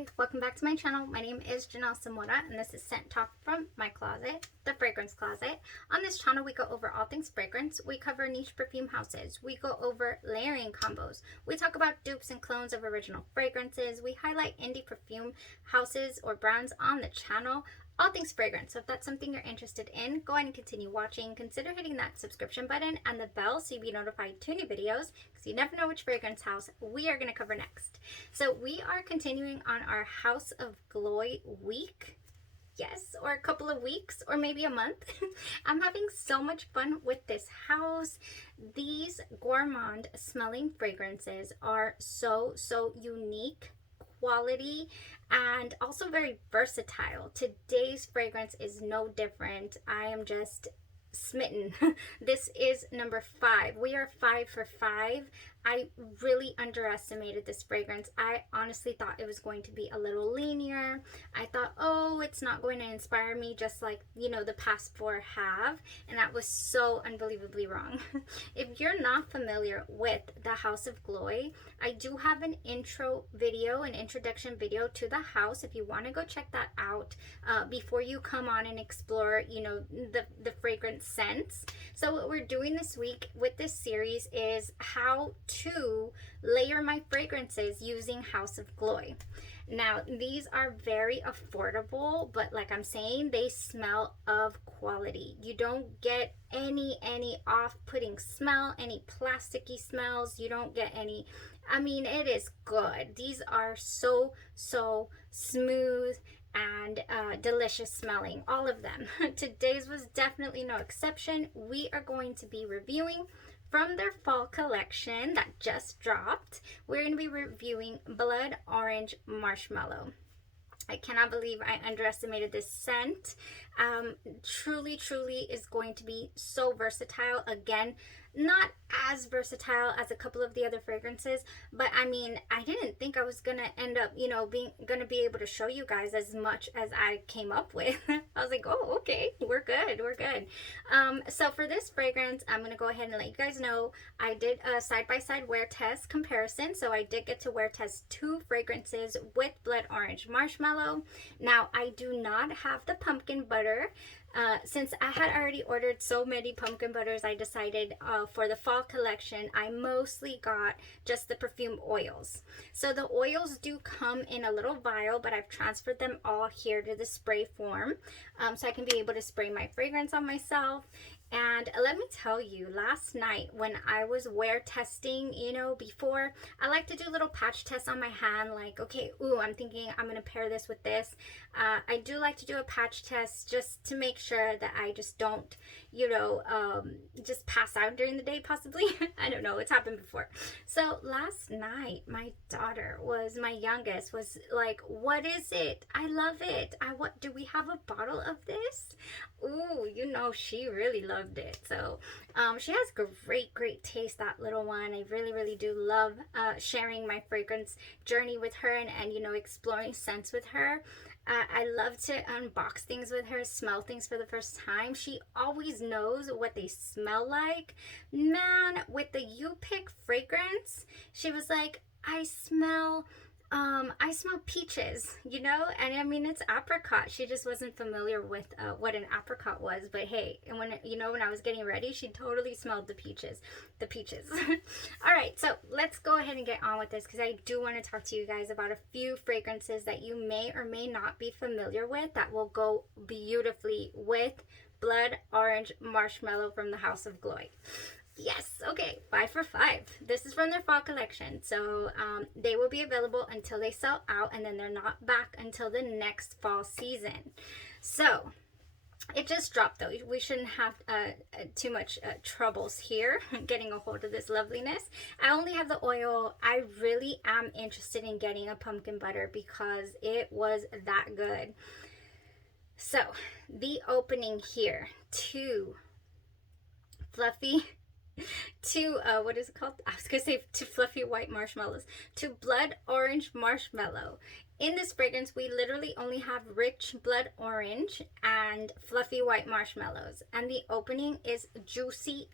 Hi, welcome back to my channel. My name is Janelle Samora and this is Scent Talk from my closet, the fragrance closet. On this channel we go over all things fragrance. We cover niche perfume houses. We go over layering combos. We talk about dupes and clones of original fragrances. We highlight indie perfume houses or brands on the channel. All things fragrance. So if that's something you're interested in, go ahead and continue watching. Consider hitting that subscription button and the bell so you'll be notified to new videos, because you never know which fragrance house we are going to cover next. So we are continuing on our House of Gloi week. Yes, or a couple of weeks, or maybe a month. I'm having so much fun with this house. These gourmand smelling fragrances are so unique, quality, and also very versatile. Today's fragrance is no different. I am just smitten. This is number 5. We are 5 for 5. I really underestimated this fragrance. I honestly thought it was going to be a little linear. I thought, oh, it's not going to inspire me just like, you know, the past 4 have. And that was so unbelievably wrong. If you're not familiar with the House of Gloi, I do have an intro video, an introduction video to the house. If you want to go check that out before you come on and explore, you know, the fragrance scents. So what we're doing this week with this series is how to layer my fragrances using House of Gloi. Now, these are very affordable, but like I'm saying, they smell of quality. You don't get any off-putting smell, any plasticky smells. You don't get any, I mean, it is good. These are so smooth and delicious smelling, all of them. Today's was definitely no exception. We are going to be reviewing from their fall collection that just dropped. We're going to be reviewing Blood Orange Marshmallow. I cannot believe I underestimated this scent. Truly is going to be so versatile. Again, not as versatile as a couple of the other fragrances, but I mean, I didn't think I was gonna end up, you know, gonna be able to show you guys as much as I came up with. I was like, oh, okay, we're good. So for this fragrance, I'm gonna go ahead and let you guys know I did a side-by-side wear test comparison. So I did get to wear test 2 fragrances with Blood Orange Marshmallow. Now, I do not have the pumpkin butter. Since I had already ordered so many pumpkin butters, I decided for the fall collection, I mostly got just the perfume oils. So the oils do come in a little vial, but I've transferred them all here to the spray form, so I can be able to spray my fragrance on myself. And let me tell you, last night when I was wear testing, you know, before, I like to do little patch tests on my hand, like, okay, ooh, I'm thinking I'm going to pair this with this. I do like to do a patch test just to make sure that I just don't, you know, just pass out during the day possibly. I don't know, it's happened before. So last night, my daughter my youngest was like, what is it? I love it. What do we have a bottle of this? Ooh, you know, she really loved it. So she has great taste, that little one. I really do love sharing my fragrance journey with her and you know, exploring scents with her. I love to unbox things with her, smell things for the first time. She always knows what they smell like. Man, with the You Pick fragrance, she was like, I smell peaches, you know, and I mean, it's apricot. She just wasn't familiar with what an apricot was, but hey, and when I was getting ready, she totally smelled the peaches. All right, so let's go ahead and get on with this, because I do want to talk to you guys about a few fragrances that you may or may not be familiar with that will go beautifully with Blood Orange Marshmallow from the House of Gloi. Yes, okay, 5 for 5. This is from their fall collection, so they will be available until they sell out, and then they're not back until the next fall season. So it just dropped though. We shouldn't have too much troubles here getting a hold of this loveliness. I only have the oil. I really am interested in getting a pumpkin butter because it was that good. So the opening here, to fluffy, to what is it called? I was gonna say to fluffy white marshmallows, to Blood Orange Marshmallow. In this fragrance, we literally only have rich blood orange and fluffy white marshmallows, and the opening is juicy,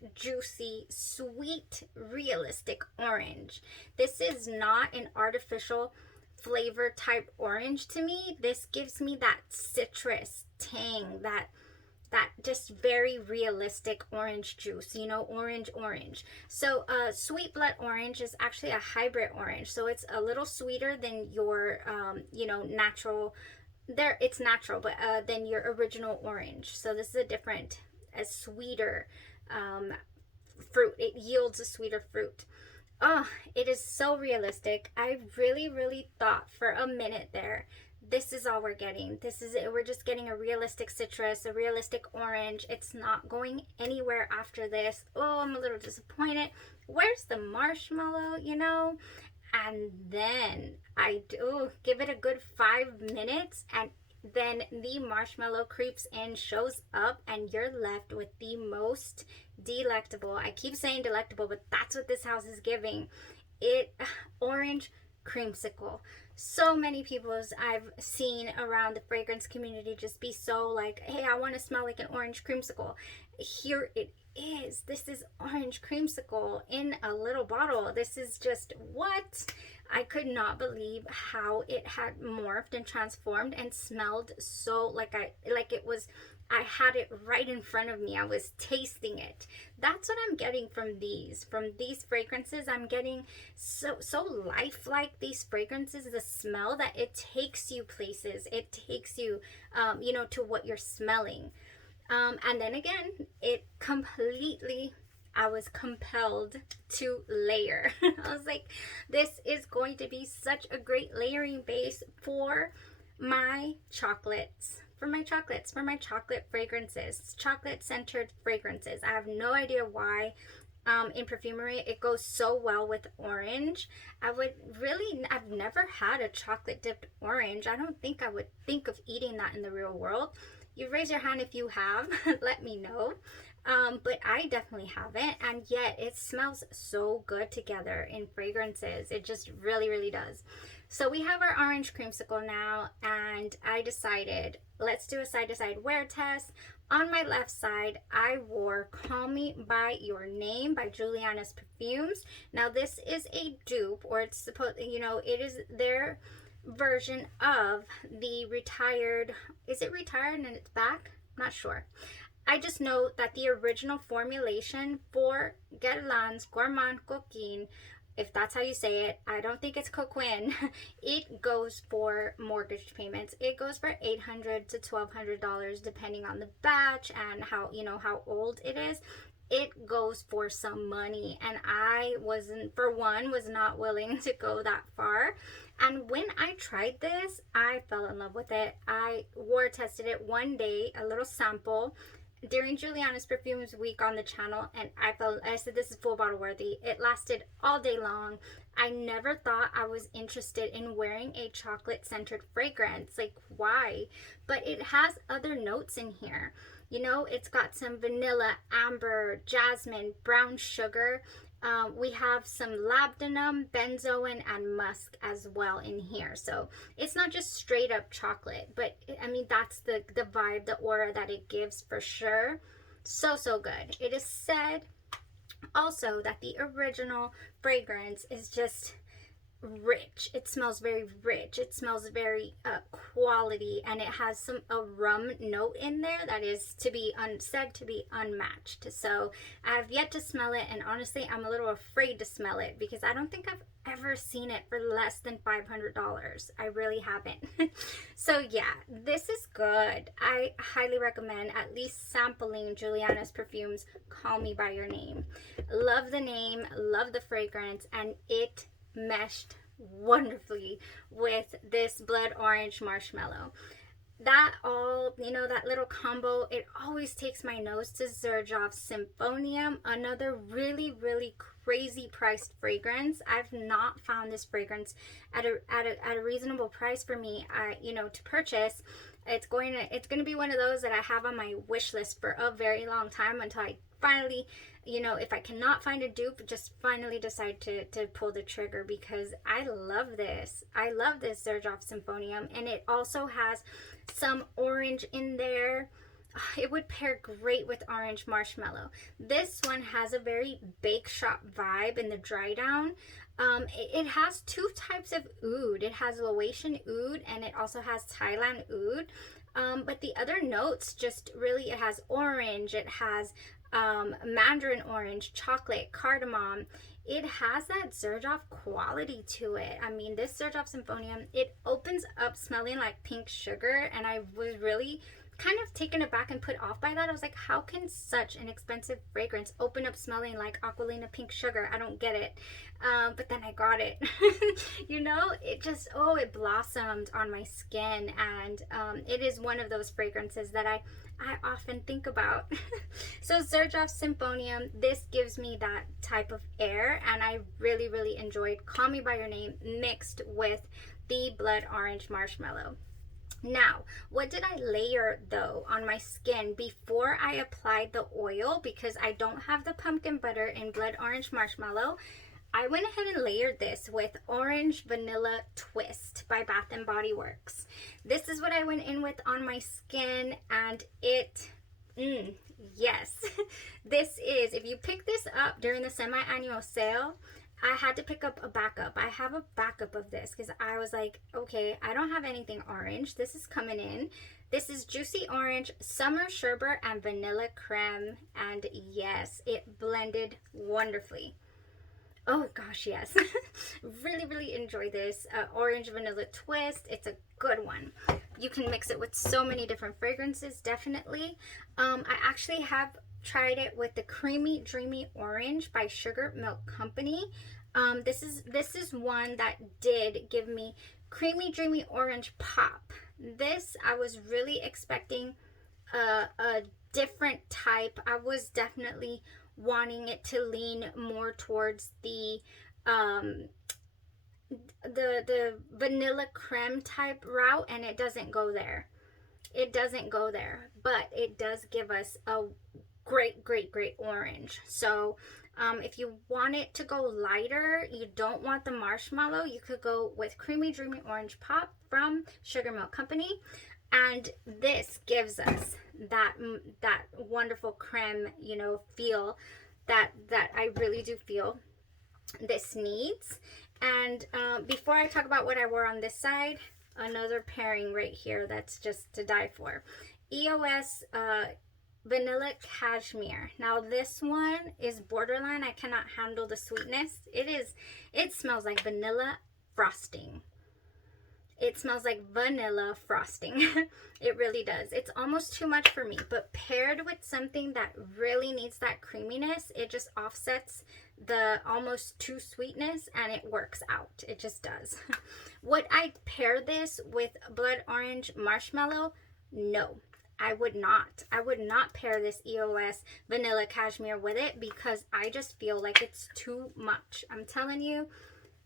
sweet, realistic orange. This is not an artificial flavor type orange to me. This gives me that citrus tang, that just very realistic orange juice, you know, orange. So sweet blood orange is actually a hybrid orange, so it's a little sweeter than your you know, natural, there it's natural, but than your original orange. So this is a sweeter fruit. It yields a sweeter fruit. Oh, it is so realistic. I really thought for a minute there, this is all we're getting. This is it. We're just getting a realistic citrus, a realistic orange. It's not going anywhere after this. Oh, I'm a little disappointed. Where's the marshmallow, you know? And then I do give it a good 5 minutes, and then the marshmallow creeps in, shows up, and you're left with the most delectable, I keep saying delectable, but that's what this house is giving it, orange creamsicle. So many people I've seen around the fragrance community just be so like, hey, I want to smell like an orange creamsicle. Here it is. This is orange creamsicle in a little bottle. This is just what? I could not believe how it had morphed and transformed and smelled so like I had it right in front of me. I was tasting it. That's what I'm getting from these fragrances. I'm getting so lifelike, these fragrances, the smell, that it takes you places. It takes you, you know, to what you're smelling. And then again, I was compelled to layer. I was like, this is going to be such a great layering base for my chocolates. For my chocolate fragrances, chocolate centered fragrances. I have no idea why in perfumery it goes so well with orange. I've never had a chocolate dipped orange. I don't think I would think of eating that in the real world. You raise your hand if you have. Let me know. But I definitely haven't, and yet it smells so good together in fragrances. It just really does. So we have our orange creamsicle now, and I decided, let's do a side-to-side wear test. On my left side, I wore Call Me By Your Name by Juliana's Perfumes. Now this is a dupe, or it's supposed, you know, it is their version of the retired, is it retired and it's back? I'm not sure. I just know that the original formulation for Guerlain's Gourmand Coquin, if that's how you say it, I don't think it's Coquin, it goes for mortgage payments. It goes for $800 to $1,200 depending on the batch and how, you know, how old it is. It goes for some money, and I was not willing to go that far. And when I tried this, I fell in love with it. I tested it one day, a little sample, during Juliana's Perfumes week on the channel, and I said this is full bottle worthy. It lasted all day long. I never thought I was interested in wearing a chocolate scented fragrance. Like, why? But it has other notes in here. You know, it's got some vanilla, amber, jasmine, brown sugar. We have some labdanum, benzoin, and musk as well in here. So it's not just straight up chocolate, but I mean, that's the vibe, the aura that it gives for sure. So good. It is said also that the original fragrance is just rich. It smells very rich. It smells very quality, and it has a rum note in there that is said to be unmatched. So I have yet to smell it, and honestly I'm a little afraid to smell it because I don't think I've ever seen it for less than $500. I really haven't. So yeah, this is good. I highly recommend at least sampling Juliana's Perfumes Call Me By Your Name. Love the name, love the fragrance, and it meshed wonderfully with this blood orange marshmallow. That all, you know, that little combo, it always takes my nose to Xerjoff's Symphonium, another really crazy priced fragrance. I've not found this fragrance at a reasonable price for me, you know, to purchase. It's going to be one of those that I have on my wish list for a very long time until I finally, you know, if I cannot find a dupe, just finally decide to pull the trigger, because I love this. I love this Xerjoff Symphonium, and it also has some orange in there. it would pair great with Orange Marshmallow. This one has a very bake shop vibe in the dry down. It has two types of oud. It has Laotian oud and it also has Thailand oud. But the other notes just really, it has orange, it has mandarin orange, chocolate, cardamom. It has that Xerjoff quality to it. I mean, this Xerjoff Symphonium, it opens up smelling like pink sugar, and I was really kind of taken aback and put off by that. I was like, how can such an expensive fragrance open up smelling like Aquilina pink sugar? I don't get it. But then I got it. You know, it just, oh, it blossomed on my skin, and it is one of those fragrances that I often think about. So Xerjoff Symphonium, this gives me that type of air, and I really, really enjoyed Call Me By Your Name mixed with the Blood Orange Marshmallow. Now, what did I layer though on my skin before I applied the oil? Because I don't have the pumpkin butter in Blood Orange Marshmallow, I went ahead and layered this with Orange Vanilla Twist by Bath & Body Works. This is what I went in with on my skin, and it, yes, this is, if you pick this up during the semi-annual sale, I had to pick up a backup. I have a backup of this because I was like, okay, I don't have anything orange. This is coming in. This is Juicy Orange, Summer Sherbet, and Vanilla Creme. And yes, it blended wonderfully. Oh gosh, yes. Really, really enjoy this Orange Vanilla Twist. It's a good one. You can mix it with so many different fragrances, definitely. I actually have tried it with the Creamy Dreamy Orange by Sugar Milk Company. This is one that did give me Creamy Dreamy Orange pop. This, I was really expecting a different type. I was definitely wanting it to lean more towards the vanilla creme type route, and it doesn't go there. It doesn't go there, but it does give us a great orange. So if you want it to go lighter, you don't want the marshmallow, you could go with Creamy Dreamy Orange Pop from Sugar Milk Company, and this gives us that wonderful creme, you know, feel that I really do feel this needs. And before I talk about what I wore on this side, another pairing right here that's just to die for. EOS Vanilla Cashmere. Now this one is borderline. I cannot handle the sweetness. It smells like vanilla frosting. It smells like vanilla frosting. It really does. It's almost too much for me, but paired with something that really needs that creaminess, it just offsets the almost too sweetness, and it works out. It just does. Would I pair this with Blood Orange Marshmallow? No. I would not. I would not pair this EOS Vanilla Cashmere with it because I just feel like it's too much. I'm telling you,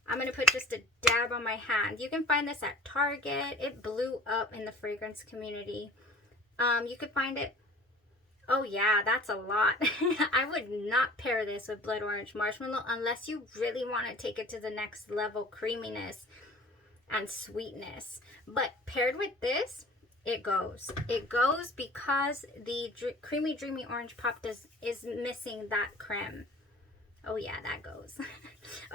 I'm going to put just a dab on my hand. You can find this at Target. It blew up in the fragrance community. You could find it. Oh yeah, that's a lot. I would not pair this with Blood Orange Marshmallow unless you really want to take it to the next level creaminess and sweetness. But paired with this, it goes. It goes because the Creamy Dreamy Orange Pop is missing that creme. Oh yeah, that goes.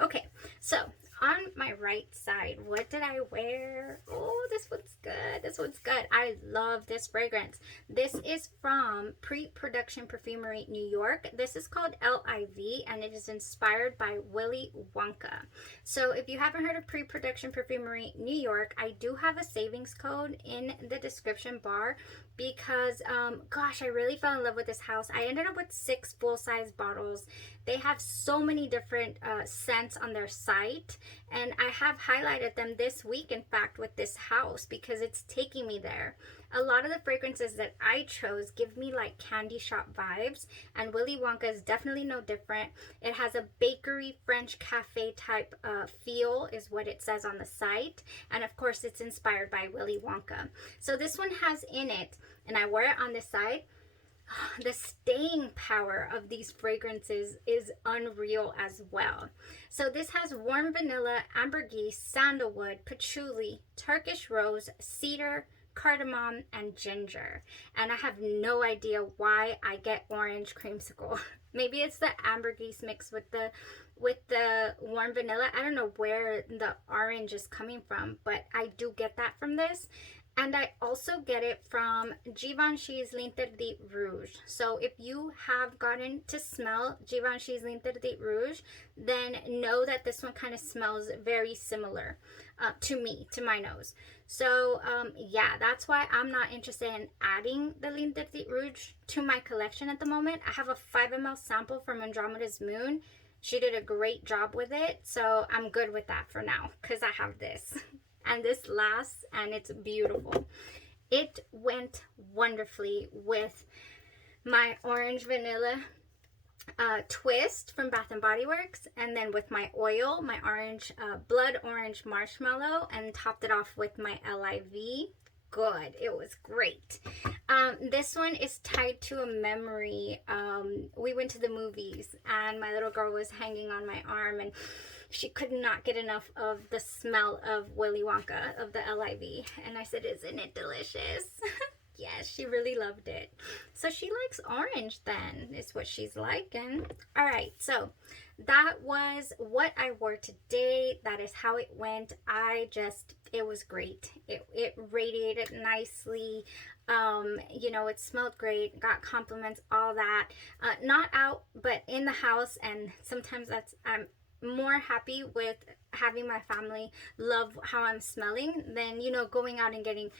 Okay, so on my right side, what did I wear? Oh, this one's good. This one's good. I love this fragrance. This is from Pre-Production Perfumery, New York. This is called LIV, and it is inspired by Willy Wonka. So if you haven't heard of Pre-Production Perfumery, New York, I do have a savings code in the description bar because, gosh, I really fell in love with this house. I ended up with 6 full-size bottles. They have so many different scents on their site, and I have highlighted them this week, in fact, with this house because it's taking me there. A lot of the fragrances that I chose give me like candy shop vibes, and Willy Wonka is definitely no different. It has a bakery French cafe type feel is what it says on the site, and of course it's inspired by Willy Wonka. So this one has in it, and I wear it on this side, the staying power of these fragrances is unreal as well. So this has warm vanilla, ambergris, sandalwood, patchouli, Turkish rose, cedar, cardamom, and ginger. And I have no idea why I get orange creamsicle. Maybe it's the ambergris mixed with the warm vanilla. I don't know where the orange is coming from, but I do get that from this. And I also get it from Givenchy's L'Interdit Rouge. So if you have gotten to smell Givenchy's L'Interdit Rouge, then know that this one kind of smells very similar to me, to my nose. So yeah, that's why I'm not interested in adding the L'Interdit Rouge to my collection at the moment. I have a 5 ml sample from Andromeda's Moon. She did a great job with it, so I'm good with that for now because I have this. And this lasts, and it's beautiful. It went wonderfully with my orange vanilla twist from Bath and Body Works, and then with my oil, my orange blood orange marshmallow, and topped it off with my LIV. Good. It was great. This one is tied to a memory. We went to the movies, and my little girl was hanging on my arm, and she could not get enough of the smell of Willy Wonka, of the LIV. And I said, isn't it delicious? Yes, she really loved it. So she likes orange then, is what she's liking. All right, so that was what I wore today. That is how it went. It was great. It radiated nicely. You know, it smelled great, got compliments, all that. Not out, but in the house, and sometimes I'm more happy with having my family love how I'm smelling than, you know, going out and getting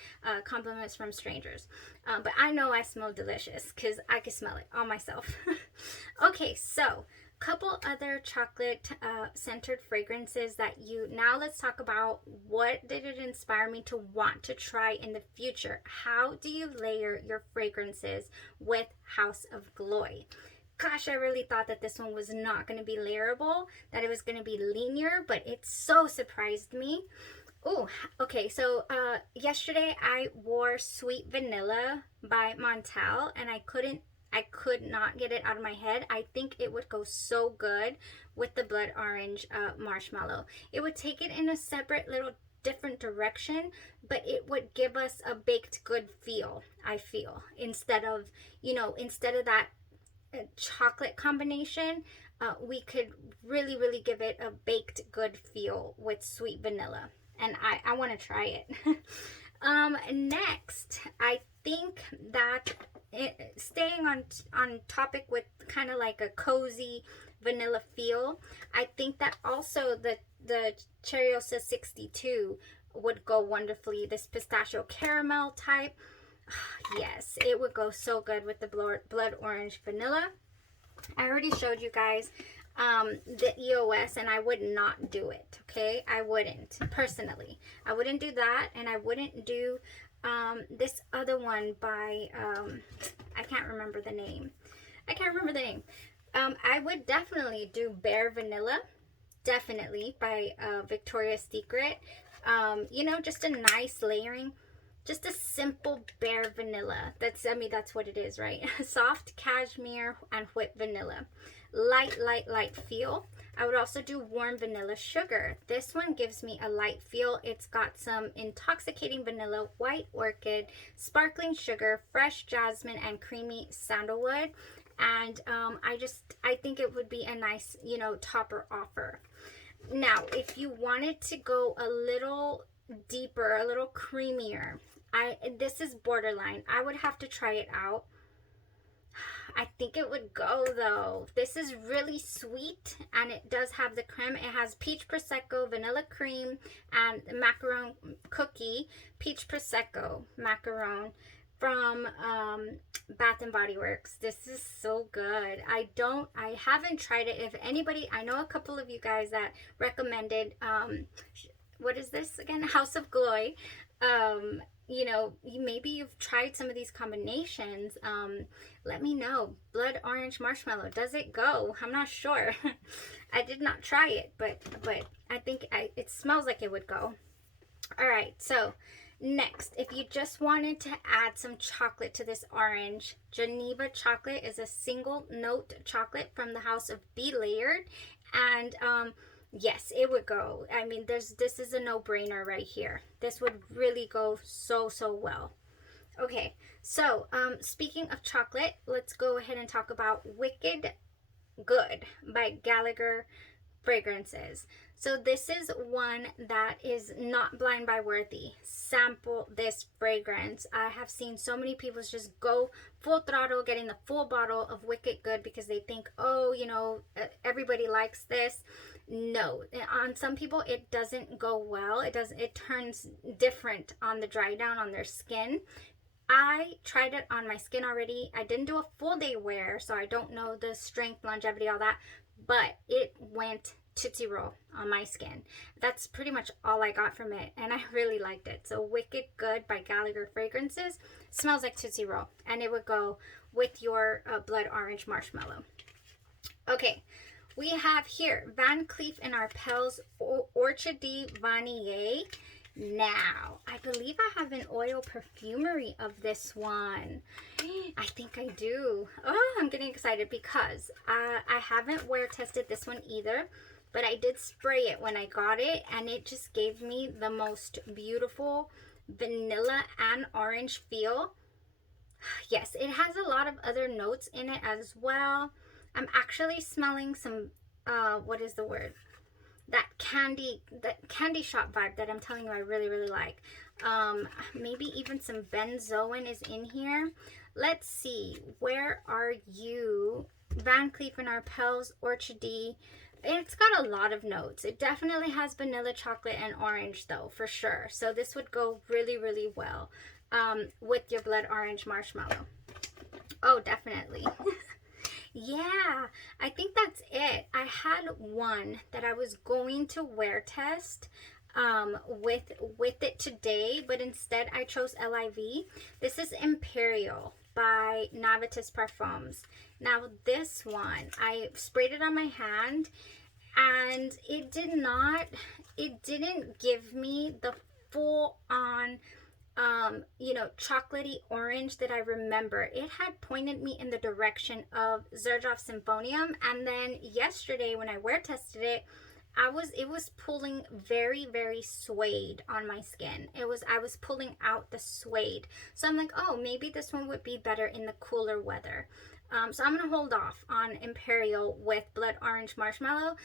compliments from strangers. But I know I smell delicious because I can smell it on myself. Okay, so couple other chocolate centered fragrances that now let's talk about what did it inspire me to want to try in the future. How do you layer your fragrances with Haus of Gloi? Gosh, I really thought that this one was not going to be layerable, that it was going to be linear, but it so surprised me. Oh, okay, so yesterday I wore Sweet Vanilla by Montel, and I could not get it out of my head. I think it would go so good with the Blood Orange Marshmallow. It would take it in a separate little different direction, but it would give us a baked good feel, I feel, instead of that chocolate combination. We could really give it a baked good feel with Sweet Vanilla, and I want to try it. Next, I think that staying on topic with kind of like a cozy vanilla feel, I think that also the Cheriosa 62 would go wonderfully. This pistachio caramel type. Yes, it would go so good with the blood orange vanilla. I already showed you guys the EOS, and I would not do it. Okay, I wouldn't personally. I wouldn't do that, and I wouldn't do this other one by I can't remember the name. I would definitely do Bare Vanilla, definitely, by Victoria's Secret. You know, just a nice layering. Just a simple bare vanilla. That's what it is, right? Soft cashmere and whipped vanilla. Light feel. I would also do warm vanilla sugar. This one gives me a light feel. It's got some intoxicating vanilla, white orchid, sparkling sugar, fresh jasmine, and creamy sandalwood. And I think it would be a nice, you know, topper offer. Now, if you wanted to go a little deeper, a little creamier, this is borderline. I would have to try it out. I think it would go though. This is really sweet, and it does have the creme. It has peach prosecco, vanilla cream, and macaron cookie. Peach prosecco macaron from Bath and Body Works. This is so good. I haven't tried it. If anybody, I know a couple of you guys that recommended what is this again? Haus of Gloi. You know, maybe you've tried some of these combinations. Let me know. Blood orange marshmallow, does it go? I'm not sure. I did not try it, but I think it smells like it would go. All right, so next, if you just wanted to add some chocolate to this orange, Geneva chocolate is a single note chocolate from the House of Be Layered, and Yes, it would go. I mean, this is a no-brainer right here. This would really go so, so well. Okay, so speaking of chocolate, let's go ahead and talk about Wicked Good by Gallagher Fragrances. So this is one that is not blind buy worthy. Sample this fragrance. I have seen so many people just go full throttle getting the full bottle of Wicked Good because they think, oh, you know, everybody likes this. No, on some people it doesn't go well. It turns different on the dry down on their skin. I tried it on my skin already. I didn't do a full day wear, so I don't know the strength, longevity, all that, but it went Tootsie Roll on my skin. That's pretty much all I got from it, and I really liked it. So Wicked Good by Gallagher Fragrances smells like Tootsie Roll, and it would go with your Blood Orange Marshmallow. Okay, we have here Van Cleef and Arpels Orchidee Vanille. Now, I believe I have an oil perfumery of this one. I think I do. Oh, I'm getting excited because I haven't wear tested this one either, but I did spray it when I got it, and it just gave me the most beautiful vanilla and orange feel. Yes, it has a lot of other notes in it as well. I'm actually smelling some, what is the word? That candy shop vibe that I'm telling you I really, really like. Maybe even some benzoin is in here. Let's see, where are you? Van Cleef and Arpels Orchidee. It's got a lot of notes. It definitely has vanilla, chocolate, and orange though, for sure. So this would go really, really well with your Blood Orange Marshmallow. Oh, definitely. Yeah, I think that's it. I had one that I was going to wear test with it today, but instead I chose LIV. This is Imperial by Navitus Parfums. Now this one, I sprayed it on my hand, and it didn't give me the full on you know, chocolatey orange that I remember. It had pointed me in the direction of Xerjoff Symphonium, and then yesterday when I wear tested it, it was pulling very, very suede on my skin. I was pulling out the suede. So I'm like, oh, maybe this one would be better in the cooler weather. So I'm gonna hold off on Imperial with Blood Orange Marshmallow.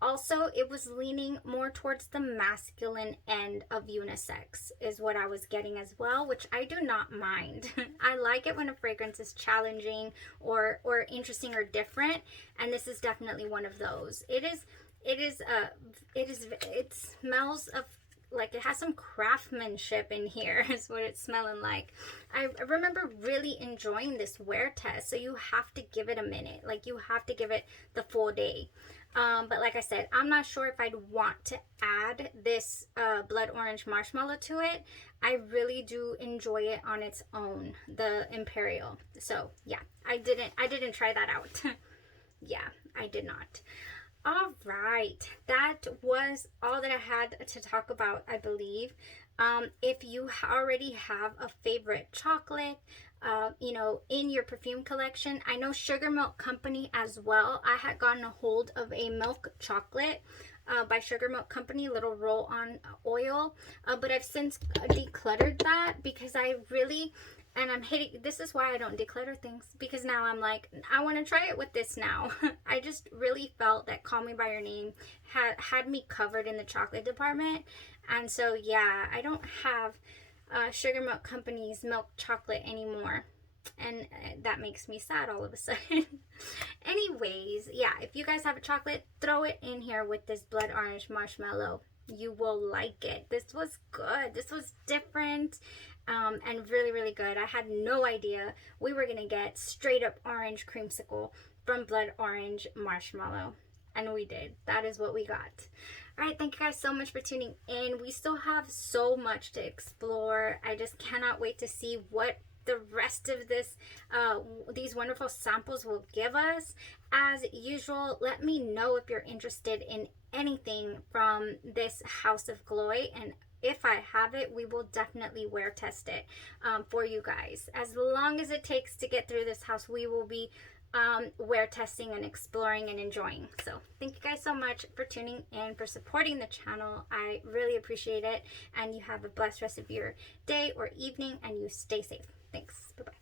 Also, it was leaning more towards the masculine end of unisex is what I was getting as well, which I do not mind. I like it when a fragrance is challenging or interesting or different, and this is definitely one of those. It smells of, like, it has some craftsmanship in here is what it's smelling like. I remember really enjoying this wear test, so you have to give it a minute. Like, you have to give it the full day. But like I said, I'm not sure if I'd want to add this Blood Orange Marshmallow to it. I really do enjoy it on its own, the Imperial. So yeah, I didn't try that out. Yeah, I did not. All right, that was all that I had to talk about, I believe. If you already have a favorite chocolate, you know, in your perfume collection, I know Sugar Milk Company as well. I had gotten a hold of a milk chocolate by Sugar Milk Company, little roll-on oil, but I've since decluttered that because I really, and I'm hitting, this is why I don't declutter things, because now I'm like, I want to try it with this now. I just really felt that Call Me By Your Name had me covered in the chocolate department, and so yeah, I don't have Sugar Milk Company's milk chocolate anymore, and that makes me sad all of a sudden. Anyways, yeah, if you guys have a chocolate, throw it in here with this Blood Orange Marshmallow. You will like it. This was good. This was different, and really, really good. I had no idea we were gonna get straight up orange creamsicle from Blood Orange Marshmallow, and we did. That is what we got. All right, thank you guys so much for tuning in. We still have so much to explore. I just cannot wait to see what the rest of this these wonderful samples will give us. As usual, let me know if you're interested in anything from this House of Gloi, and if I have it, we will definitely wear test it for you guys. As long as it takes to get through this house, we will be wear testing and exploring and enjoying. So thank you guys so much for tuning in, for supporting the channel. I really appreciate it, and you have a blessed rest of your day or evening, and you stay safe. Thanks. Bye-bye.